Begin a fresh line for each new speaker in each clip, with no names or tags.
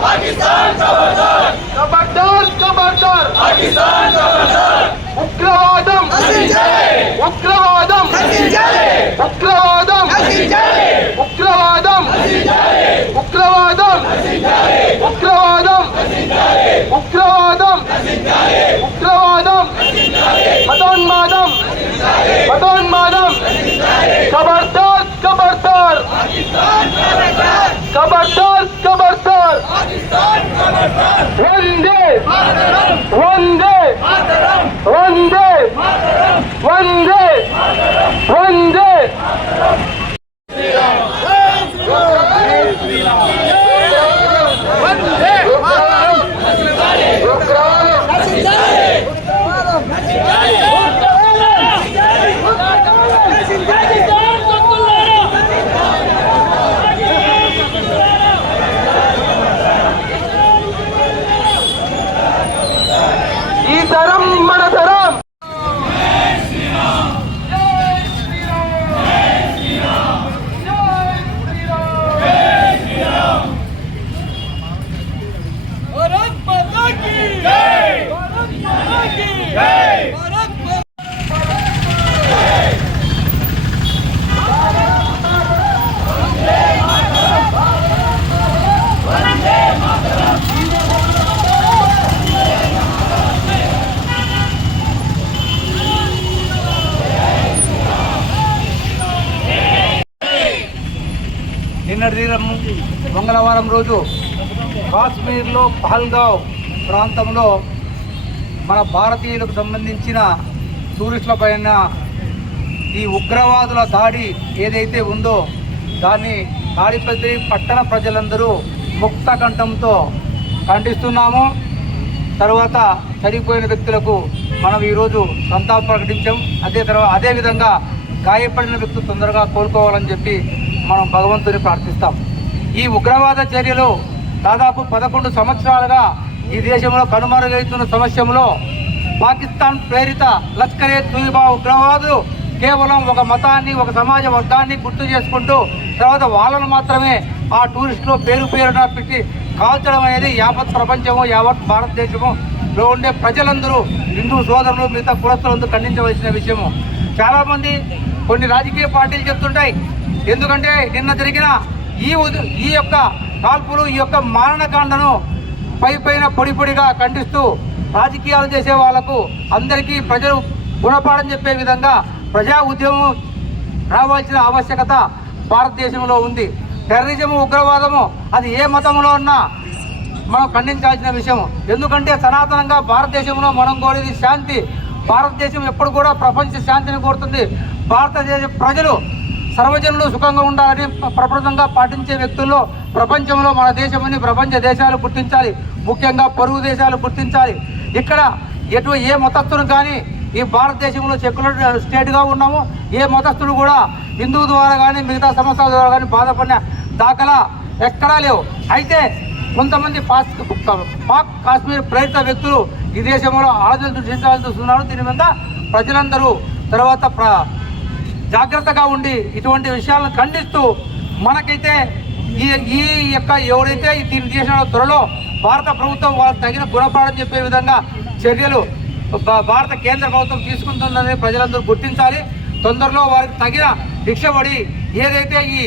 पाकिस्तान
खबरदार पाकिस्तान
खबरदार ఉగ్రవాదం! ఉగ్రవాదం! ఉగ్రవాదం! ఉగ్రవాదం! ఉగ్రవాదం! ఉగ్రవాదం! ఉగ్రవాదం! ఉగ్రవాదం! మతోన్మాదం మతోన్మాదం
నిన్నటి మంగళవారం రోజు కాశ్మీర్లో పహల్గావ్ ప్రాంతంలో మన భారతీయులకు సంబంధించిన టూరిస్టుల పైన ఈ ఉగ్రవాదుల దాడి ఏదైతే ఉందో దాన్ని తాడిపత్రి పట్టణ ప్రజలందరూ ముక్త కంఠంతో ఖండిస్తున్నాము. తర్వాత చనిపోయిన వ్యక్తులకు మనం ఈరోజు సంతాపం ప్రకటించాం. అదే తర్వాత అదేవిధంగా గాయపడిన వ్యక్తులు తొందరగా కోలుకోవాలని చెప్పి మనం భగవంతుని ప్రార్థిస్తాం. ఈ ఉగ్రవాద చర్యలు దాదాపు పదకొండు సంవత్సరాలుగా ఈ దేశంలో కనుమరుగవుతున్న సమస్యలో
పాకిస్తాన్ ప్రేరిత లష్కరే తూయిబా ఉగ్రవాదులు కేవలం ఒక మతాన్ని ఒక సమాజ వర్గాన్ని గుర్తు చేసుకుంటూ తర్వాత వాళ్ళను మాత్రమే ఆ టూరిస్టులో పేరు పేరున పెట్టి కాల్చడం అనేది యావత్ ప్రపంచము యావత్ భారతదేశము లో ఉండే ప్రజలందరూ హిందూ సోదరులు మిగతా కులస్తులందరూ ఖండించవలసిన విషయము. చాలామంది కొన్ని రాజకీయ పార్టీలు చెప్తుంటాయి ఎందుకంటే నిన్న జరిగిన ఈ ఈ యొక్క కాల్పులు ఈ యొక్క మారణకాండను పై పైన పొడి పొడిగా ఖండిస్తూ రాజకీయాలు చేసే వాళ్ళకు అందరికీ ప్రజలు గుణపాఠం చెప్పే విధంగా ప్రజా ఉద్యమం రావాల్సిన ఆవశ్యకత భారతదేశంలో ఉంది. టెర్రరిజము ఉగ్రవాదము అది ఏ మతంలో ఉన్నా మనం ఖండించాల్సిన విషయం ఎందుకంటే సనాతనంగా భారతదేశంలో మనం కోరేది శాంతి భారతదేశం ఎప్పుడు కూడా ప్రపంచ శాంతిని కోరుతుంది. భారతదేశ ప్రజలు సర్వజనులు సుఖంగా ఉండాలని ప్రప్రదంగా పాటించే వ్యక్తుల్లో ప్రపంచంలో మన దేశమని ప్రపంచ దేశాలు గుర్తించాలి. ముఖ్యంగా పొరుగు దేశాలు గుర్తించాలి. ఇక్కడ ఎటు ఏ మతస్థులు కానీ ఈ భారతదేశంలో సెక్యులర్ స్టేట్గా ఉన్నాము. ఏ మతస్థుడు కూడా హిందూ ద్వారా కానీ మిగతా సంస్థల ద్వారా కానీ బాధపడిన దాఖలా ఎక్కడా లేవు. అయితే కొంతమంది పాక్ పాక్ కాశ్మీర్ ప్రేరిత వ్యక్తులు ఈ దేశంలో ఆలోచనలు సృష్టించాలని చూస్తున్నారు. దీని మీద ప్రజలందరూ తర్వాత ప్ర జాగ్రత్తగా ఉండి ఇటువంటి విషయాలను ఖండిస్తూ మనకైతే ఈ ఈ యొక్క ఎవరైతే దీన్ని చేసిన త్వరలో భారత ప్రభుత్వం వాళ్ళకి తగిన గుణపాఠం చెప్పే విధంగా చర్యలు భారత కేంద్ర ప్రభుత్వం తీసుకుంటుందని ప్రజలందరూ గుర్తించాలి. తొందరలో వారికి తగిన శిక్ష పడి ఏదైతే ఈ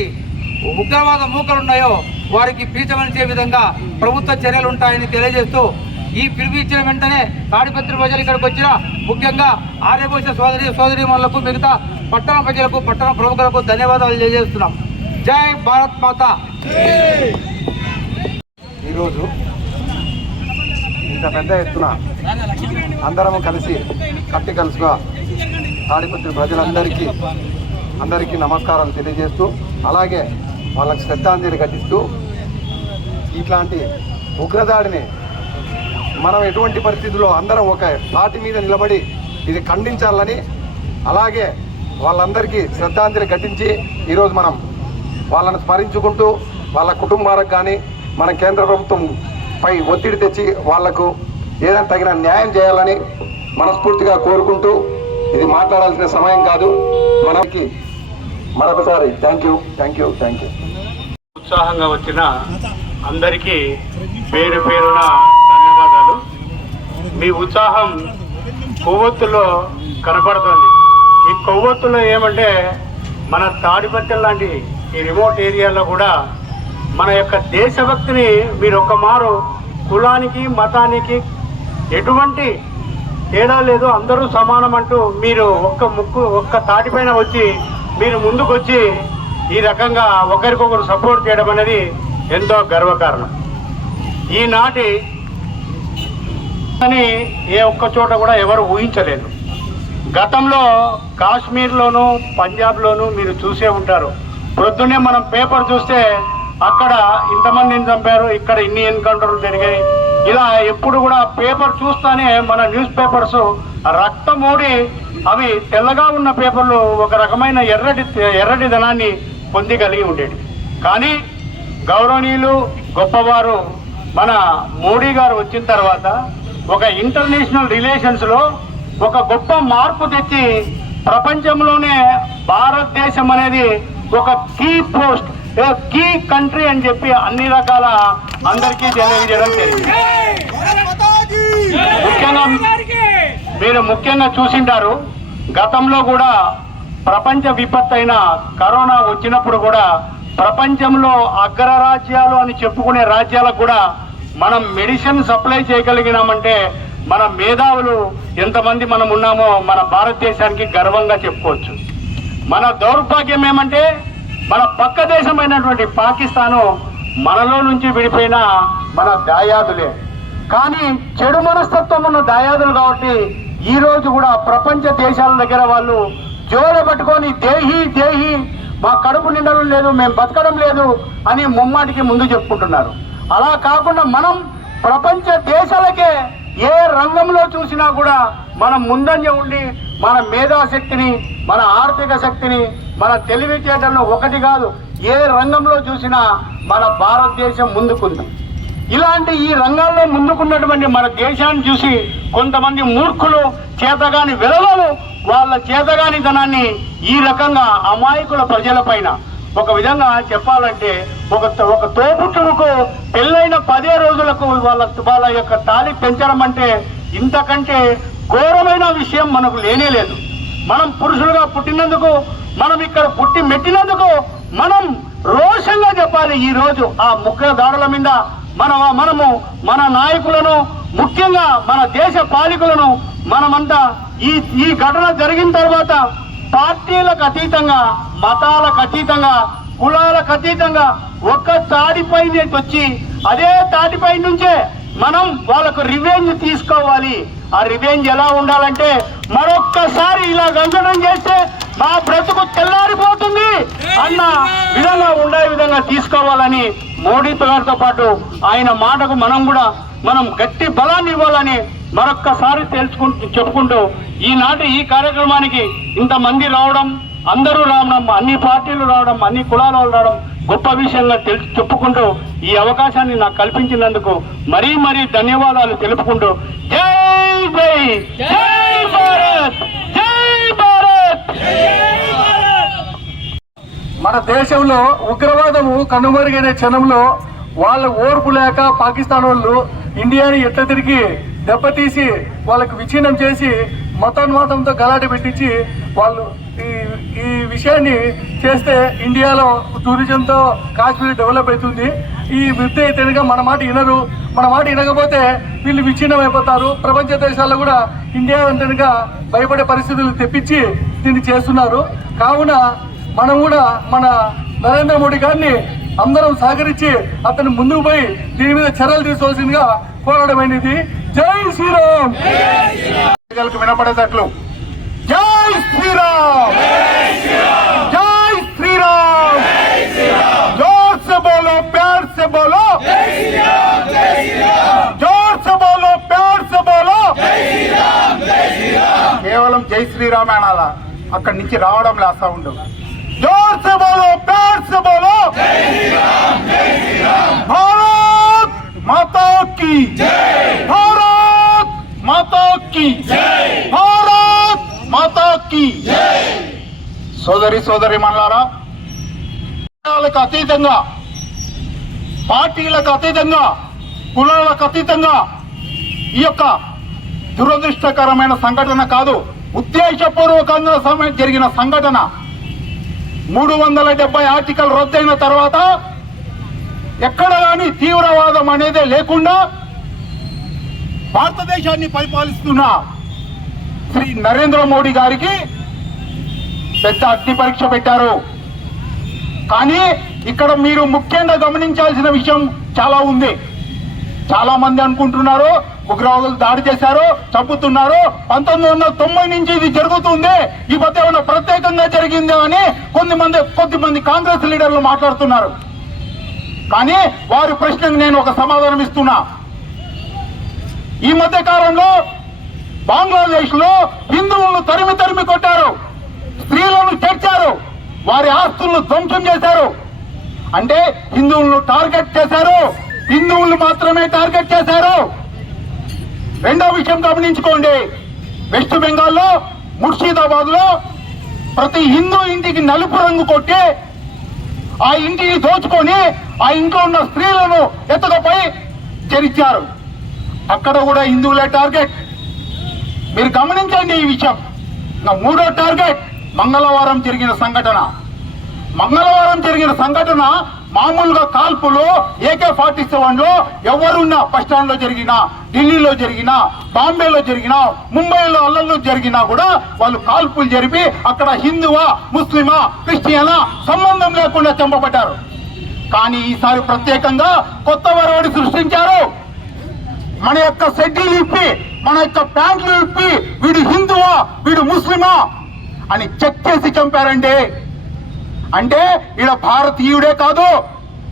ఉగ్రవాద మూకలు ఉన్నాయో వారికి పీచమనిచే విధంగా ప్రభుత్వ చర్యలు ఉంటాయని తెలియజేస్తూ ఈ పిలుపు ఇచ్చిన వెంటనే తాడిపత్రి ప్రజలు ఇక్కడికి వచ్చిన ముఖ్యంగా ఆర్యభూష సోదరి సోదరిమణులకు మిగతా పట్టణ ప్రజలకు పట్టణ ప్రముఖులకు ధన్యవాదాలు తెలియజేస్తున్నాం. జై భారత్ మాత!
ఈరోజు ఇంత పెద్ద ఎత్తున అందరము కలిసి కట్టి కలుసుగా తాడిపత్రి ప్రజలందరికీ అందరికీ నమస్కారాలు తెలియజేస్తూ అలాగే వాళ్ళకి శ్రద్ధాంజలి ఘటిస్తూ ఇట్లాంటి ఉగ్రదాడిని మనం ఎటువంటి పరిస్థితుల్లో అందరం ఒక తాటి మీద నిలబడి ఇది ఖండించాలని అలాగే వాళ్ళందరికీ శ్రద్ధాంజలి ఘటించి ఈరోజు మనం వాళ్ళని స్మరించుకుంటూ వాళ్ళ కుటుంబాలకు కానీ మన కేంద్ర ప్రభుత్వం పై ఒత్తిడి తెచ్చి వాళ్ళకు ఏదైనా తగిన న్యాయం చేయాలని మనస్ఫూర్తిగా కోరుకుంటూ ఇది మాట్లాడాల్సిన సమయం కాదు. మనకి మరొకసారి thank you thank you thank you
ఉత్సాహంగా వచ్చిన అందరికీ పేరు పేరున మీ ఉత్సాహం కొవ్వొత్తులో కనపడుతుంది. ఈ కొవ్వొత్తులో ఏమంటే మన తాడిపట్టెల లాంటి ఈ రిమోట్ ఏరియాలో కూడా మన యొక్క దేశభక్తిని మీరు ఒక మారు కులానికి మతానికి ఎటువంటి తేడా లేదు అందరూ సమానం అంటూ మీరు ఒక్క ముక్కు ఒక్క తాటిపైన వచ్చి మీరు ముందుకొచ్చి ఈ రకంగా ఒకరికొకరు సపోర్ట్ చేయడం అనేది ఎంతో గర్వకారణం. ఈనాటి అని ఏ ఒక్క చోట కూడా ఎవరు ఊహించలేదు. గతంలో కాశ్మీర్లోను పంజాబ్లోను మీరు చూసే ఉంటారు. ప్రొద్దునే మనం పేపర్ చూస్తే అక్కడ ఇంతమందిని చంపారు ఇక్కడ ఇన్ని ఎన్కౌంటర్లు జరిగాయి. ఇలా ఎప్పుడు కూడా పేపర్ చూస్తానే మన న్యూస్ పేపర్స్ రక్తమూడి అవి తెల్లగా ఉన్న పేపర్లు ఒక రకమైన ఎర్రటి ఎర్రటి ధనాన్ని పొంది కలిగి ఉండేవి. కానీ గౌరవనీయులు గొప్పవారు మన మోడీ గారు వచ్చిన తర్వాత ఒక ఇంటర్నేషనల్ రిలేషన్స్లో ఒక గొప్ప మార్పు తెచ్చి ప్రపంచంలోనే భారతదేశం అనేది ఒక కీ పోస్ట్ కీ కంట్రీ అని చెప్పి అన్ని రకాల అందరికీ తెలియజేయడం జరిగింది. ముఖ్యంగా మీరు ముఖ్యంగా చూసింటారు గతంలో కూడా ప్రపంచ విపత్తు అయిన కరోనా వచ్చినప్పుడు కూడా ప్రపంచంలో అగ్రరాజ్యాలు అని చెప్పుకునే రాజ్యాలకు కూడా మనం మెడిసిన్ సప్లై చేయగలిగినామంటే మన మేధావులు ఎంతమంది మనం ఉన్నామో మన భారతదేశానికి గర్వంగా చెప్పుకోవచ్చు. మన దౌర్భాగ్యం ఏమంటే మన పక్క దేశమైనటువంటి పాకిస్తాను మనలో నుంచి విడిపోయిన మన దాయాదులే. కానీ చెడు మనస్తత్వం ఉన్న దాయాదులు కాబట్టి ఈరోజు కూడా ప్రపంచ దేశాల దగ్గర వాళ్ళు జోల పట్టుకొని దేహి దేహి మా కడుపు నిండడం లేదు మేము బతకడం లేదు అని ముమ్మాటికి ముందు చెప్పుకుంటున్నారు. అలా కాకుండా మనం ప్రపంచ దేశాలకే ఏ రంగంలో చూసినా కూడా మనం ముందంజ ఉండి మన మేధాశక్తిని మన ఆర్థిక శక్తిని మన తెలివితేటలను ఒకటి కాదు ఏ రంగంలో చూసినా మన భారతదేశం ముందుకుంది.
ఇలాంటి ఈ రంగాల్లో ముందుకున్నటువంటి మన దేశాన్ని చూసి కొంతమంది మూర్ఖులు చేతగాని విధవలు వాళ్ళ చేతగాని ధనాన్ని ఈ రకంగా అమాయకుల ప్రజలపైన ఒక విధంగా చెప్పాలంటే ఒక ఒక తోపుట్టుకు పెళ్ళైన పదే రోజులకు వాళ్ళ వాళ్ళ యొక్క తాళి పెంచడం అంటే ఇంతకంటే ఘోరమైన విషయం మనకు లేనే లేదు. మనం పురుషులుగా పుట్టినందుకు మనం ఇక్కడ పుట్టి మెట్టినందుకు మనం రోషంగా చెప్పాలి ఈ రోజు. ఆ ముఖ్య దాడుల మీద మన మనము మన నాయకులను ముఖ్యంగా మన దేశ పాలకులను మనమంతా ఈ ఈ ఘటన జరిగిన తర్వాత పార్టీలకు అతీతంగా మతాలకు అతీతంగా కులాలకు అతీతంగా ఒక్క తాడిపై వచ్చి అదే తాటిపై నుంచే మనం వాళ్ళకు రివెంజ్ తీసుకోవాలి. ఆ రివెంజ్ ఎలా ఉండాలంటే మరొక్కసారి ఇలా గంజడం చేస్తే మా బ్రతుకు తెల్లారిపోతుంది అన్న విధంగా ఉండే విధంగా తీసుకోవాలని మోడీ గారితో పాటు ఆయన మాటకు మనం కూడా మనం గట్టి బలాన్ని ఇవ్వాలని మరొక్కసారి తెలుసుకుంటూ చెప్పుకుంటూ ఈనాటి ఈ కార్యక్రమానికి ఇంతమంది రావడం అందరూ రావడం అన్ని పార్టీలు రావడం అన్ని కులాల వాళ్ళు రావడం గొప్ప విషయంగా తెలుసు చెప్పుకుంటూ ఈ అవకాశాన్ని నాకు కల్పించినందుకు మరీ మరీ ధన్యవాదాలు తెలుపుకుంటూ జై జై జై భారత్ జై భారత్!
మన దేశంలో ఉగ్రవాదము కనుమరుగైన క్షణంలో వాళ్ళ ఓర్పు లేక పాకిస్తాన్ వాళ్ళు ఇండియాని ఎట్ల తిరిగి దెబ్బతీసి వాళ్ళకు విచ్ఛిన్నం చేసి మతోన్మాతంతో గలాట పెట్టించి వాళ్ళు ఈ ఈ విషయాన్ని చేస్తే ఇండియాలో టూరిజంతో కాశ్మీర్ డెవలప్ అవుతుంది. ఈ వృద్ధి అయితేనగా మన మాట వినరు. మన మాట వినకపోతే వీళ్ళు విచ్ఛిన్నం అయిపోతారు. ప్రపంచ దేశాల్లో కూడా ఇండియా అంటేనగా భయపడే పరిస్థితులు తెప్పించి దీన్ని చేస్తున్నారు. కావున మనం కూడా మన నరేంద్ర మోడీ గారిని అందరం సహకరించి అతను ముందుకు పోయి దీని మీద చర్యలు తీసుకోవాల్సిందిగా కోరడమైనది జై శ్రీరామ్!
వినపడేటట్లు. జై శ్రీరామ్! జై శ్రీరామ్! జోర్ సే బోలో ప్యార్ సే బోలో జోర్ సే బోలో ప్యార్ సే బోలో కేవలం జై శ్రీరామ్ అనాలా. అక్కడి నుంచి రావడం లేస్తా ఉండు. జోర్ సే బోలో ప్యార్ సే బోలో భారత్ మాతా की భారత్ మాతా की భారత్ మాతా की సోదరి సోదరి మన్నారా కులాలకు అతీతంగా పార్టీలకు అతీతంగా కులాలకు అతీతంగా ఈ యొక్క దురదృష్టకరమైన సంఘటన కాదు ఉద్దేశపూర్వకంగా సమ- జరిగిన సంఘటన మూడు వందల డెబ్బై ఆర్టికల్ రద్దయిన తర్వాత ఎక్కడ కానీ తీవ్రవాదం అనేదే లేకుండా భారతదేశాన్ని పరిపాలిస్తున్న శ్రీ నరేంద్ర మోడీ గారికి పెద్ద అగ్ని పరీక్ష పెట్టారు. కానీ ఇక్కడ మీరు ముఖ్యంగా గమనించాల్సిన విషయం చాలా ఉంది. చాలా మంది అనుకుంటున్నారు ఉగ్రవాదులు దాడి చేశారు చంపుతున్నారు. పంతొమ్మిది వందల తొంభై నుంచి ఇది జరుగుతుంది. ఈ మధ్య ఏమైనా ప్రత్యేకంగా జరిగిందా అని కొంతమంది కొద్దిమంది కాంగ్రెస్ లీడర్లు మాట్లాడుతున్నారు. కానీ వారి ప్రశ్నకు నేను ఒక సమాధానం ఇస్తున్నా. ఈ మధ్య కాలంలో బంగ్లాదేశ్లో హిందువులను తరిమి తరిమి కొట్టారు. స్త్రీలను చేర్చారు. వారి ఆస్తులను ధ్వంసం చేశారు. అంటే హిందువులను టార్గెట్ చేశారు. హిందువులు మాత్రమే టార్గెట్ చేశారు. రెండో విషయం గమనించుకోండి. వెస్ట్ బెంగాల్లో ముర్షిదాబాద్లో ప్రతి హిందూ ఇంటికి నలుపు రంగు కొట్టి ఆ ఇంటిని దోచుకొని ఆ ఇంట్లో ఉన్న స్త్రీలను ఎత్తుకపోయి చెరిచారు అక్కడ కూడా హిందువులే టార్గెట్. మీరు గమనించండి ఈ విషయం. ఇంకా మూడో టార్గెట్ మంగళవారం జరిగిన సంఘటన. మంగళవారం జరిగిన సంఘటన మామూలుగా కాల్పులు ఏకే ఫార్టీ సెవెన్లో ఎవరున్నా బస్ స్టాండ్లో జరిగినా ఢిల్లీలో జరిగినా బాంబేలో జరిగినా ముంబైలో అల్లల్లో జరిగినా కూడా వాళ్ళు కాల్పులు జరిపి అక్కడ హిందువా ముస్లిమా క్రిస్టియనా సంబంధం లేకుండా చంపబడ్డారు. కానీ ఈసారి ప్రత్యేకంగా కొత్త వరవడి సృష్టించారు. మన యొక్క షెడ్యూల్ ఇప్పి మన యొక్క ప్యాంట్లు ఇప్పి వీడు హిందువా వీడు ముస్లిమా అని చెక్ చేసి చంపారండి. అంటే ఈడ భారతీయుడే కాదు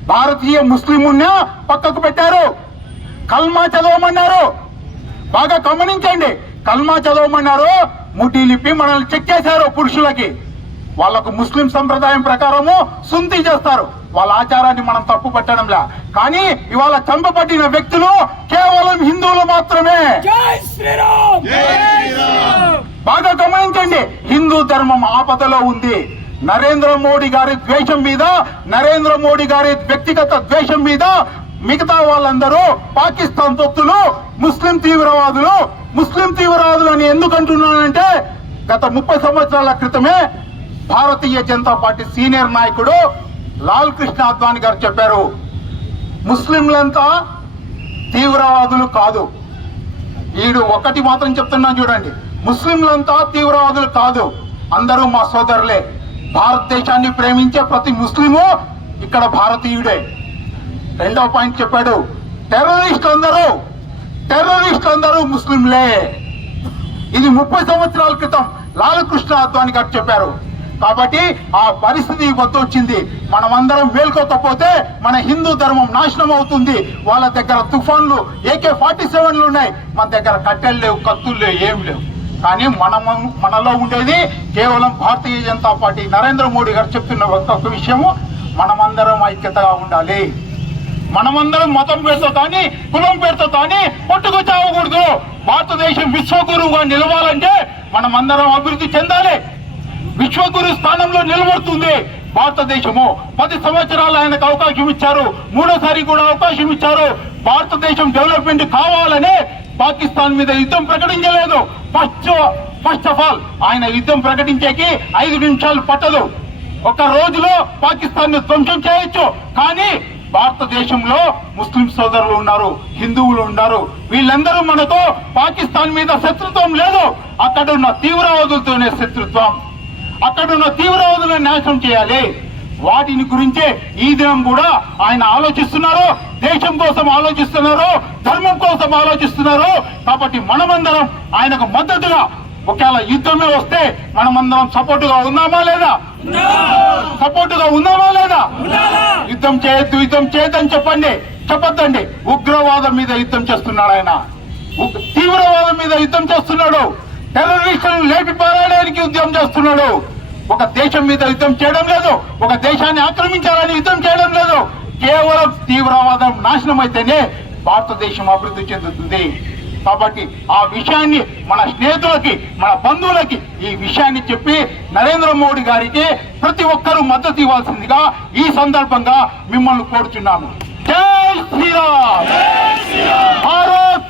భారతీయ ముస్లిమున్నా పక్కకు పెట్టారు. కల్మా చదవమన్నారు. బాగా గమనించండి కల్మా చదవమన్నారు ముడ్డీలిప్పి మనల్ని చెక్ చేశారు పురుషులకి. వాళ్ళకు ముస్లిం సంప్రదాయం ప్రకారము సుంతి చేస్తారు. వాళ్ళ ఆచారాన్ని మనం తప్పు పట్టడంలా. కానీ ఇవాళ చంపబడిన వ్యక్తులు కేవలం హిందువులు మాత్రమే.
జై శ్రీరామ్!
బాగా గమనించండి హిందూ ధర్మం ఆపదలో ఉంది. నరేంద్ర మోడీ గారి ద్వేషం మీద నరేంద్ర మోడీ గారి వ్యక్తిగత ద్వేషం మీద మిగతా వాళ్ళందరూ పాకిస్తాన్ తొత్తులు ముస్లిం తీవ్రవాదులు ముస్లిం తీవ్రవాదులు అని ఎందుకు అంటున్నానంటే గత ముప్పై సంవత్సరాల క్రితమే భారతీయ జనతా పార్టీ సీనియర్ నాయకుడు లాల్ కృష్ణ అద్వాని గారు చెప్పారు ముస్లింలంతా తీవ్రవాదులు కాదు. ఈడు ఒకటి మాత్రం చెప్తున్నాను చూడండి ముస్లింలంతా తీవ్రవాదులు కాదు అందరూ మా సోదరులే. భారతదేశాన్ని ప్రేమించే ప్రతి ముస్లిము ఇక్కడ భారతీయుడే. రెండవ పాయింట్ చెప్పాడు టెర్రరిస్ట్ అందరూ టెర్రరిస్ట్ అందరూ ముస్లింలే. ఇది ముప్పై సంవత్సరాల క్రితం లాలకృష్ణ అద్వాని గారు చెప్పారు. కాబట్టి ఆ పరిస్థితి వద్ద వచ్చింది. మనమందరం మేల్కోకపోతే మన హిందూ ధర్మం నాశనం అవుతుంది. వాళ్ళ దగ్గర తుఫాన్లు ఏకే ఫార్టీ సెవెన్లు ఉన్నాయి. మన దగ్గర కట్టెలు లేవు కత్తులు లేవు ఏం లేవు. కానీ మన మనలో ఉండేది కేవలం భారతీయ జనతా పార్టీ నరేంద్ర మోడీ గారు చెప్తున్న ఒక్కొక్క విషయము మనమందరం ఐక్యతగా ఉండాలి. మనమందరం మతం పేరుతో కానీ కులం పేరుతో కానీ పట్టుకు చావకూడదు. భారతదేశం విశ్వగురువుగా నిలవాలంటే మనమందరం అభివృద్ధి చెందాలి. విశ్వగురు స్థానంలో నిలబడుతుంది భారతదేశము. పది సంవత్సరాలు ఆయనకు అవకాశం ఇచ్చారు. మూడోసారి కూడా అవకాశం ఇచ్చారు. భారతదేశం డెవలప్మెంట్ కావాలని పాకిస్తాన్ మీద యుద్ధం ప్రకటించలేదు. ఫస్ట్ ఫస్ట్ ఆఫ్ ఆల్ ఆయన యుద్ధం ప్రకటించేకి ఐదు నిమిషాలు పట్టదు. ఒక రోజులో పాకిస్తాన్ను ధ్వంసం చేయొచ్చు. కానీ భారతదేశంలో ముస్లిం సోదరులు ఉన్నారు హిందువులు ఉన్నారు. వీళ్ళందరూ మనతో పాకిస్తాన్ మీద శత్రుత్వం లేదు. అక్కడ ఉన్న తీవ్రవాదులతోనే శత్రుత్వం. అక్కడ ఉన్న తీవ్రవాదులను నాశనం చేయాలి. వాటిని గురించే ఈ దినం కూడా ఆయన ఆలోచిస్తున్నారు. దేశం కోసం ఆలోచిస్తున్నారు ధర్మం కోసం ఆలోచిస్తున్నారు. కాబట్టి మనమందరం ఆయనకు మద్దతుగా ఒకవేళ యుద్ధమే వస్తే మనమందరం సపోర్టుగా ఉన్నామా లేదా? సపోర్టుగా ఉన్నామా లేదా? యుద్ధం చేయొద్దు యుద్ధం చేయొద్దని చెప్పండి. చెప్పొద్దండి. ఉగ్రవాదం మీద యుద్ధం చేస్తున్నాడు ఆయన. తీవ్రవాదం మీద యుద్ధం చేస్తున్నాడు. టెర్రరిస్టులను లేపి పారాయడానికి యుద్ధం చేస్తున్నాడు. ఒక దేశం మీద యుద్ధం చేయడం లేదు. ఒక దేశాన్ని ఆక్రమించాలని యుద్ధం చేయడం లేదు. కేవలం తీవ్రవాదం నాశనం అయితేనే భారతదేశం అభివృద్ధి చెందుతుంది. కాబట్టి ఆ విషయాన్ని మన స్నేహితులకి మన బంధువులకి ఈ విషయాన్ని చెప్పి నరేంద్ర మోడీ గారికి ప్రతి ఒక్కరూ మద్దతు ఇవ్వాల్సిందిగా ఈ సందర్భంగా మిమ్మల్ని కోరుచున్నాను. జై శ్రీరామ్! భారత్